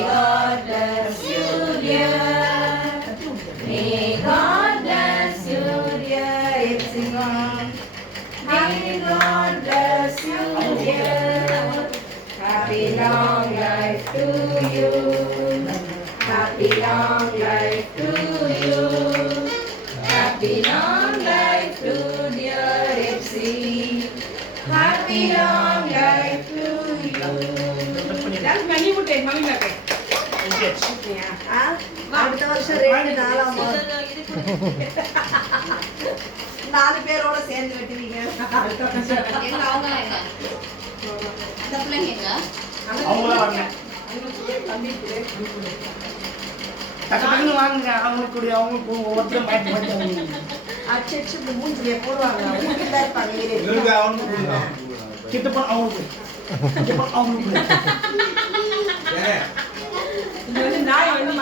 God bless you, dear. May God bless you, dear. Let's sing on. May God bless you, dear. Happy long life to you. Happy long life to you. Happy long life to dear Epsi. Happy long life to you. That's many would take mommy back. அடுத்த வருஷம் 2 4ஆம் நாலு பேரோட சேர்ந்து வெட்டுவீங்க. அடுத்த வருஷம் எங்க அவங்க எங்க அந்த பிள்ளைங்க எங்க அவங்கள வாங்க டக்கு வாங்குங்க அவங்களுக்கு கூட அவங்களுக்கு ஒவ்வொருத்தரும் மாட்டி மாட்டி அச்சச்சு மூஞ்சிலே போடுவாங்க. அவங்க இருப்பாங்க இவருக்கு அவனுக்கு கொடுங்க. கிட்ட அவங்களுக்கு அவங்களுக்கு ஏன் இது வந்து நாய் வந்து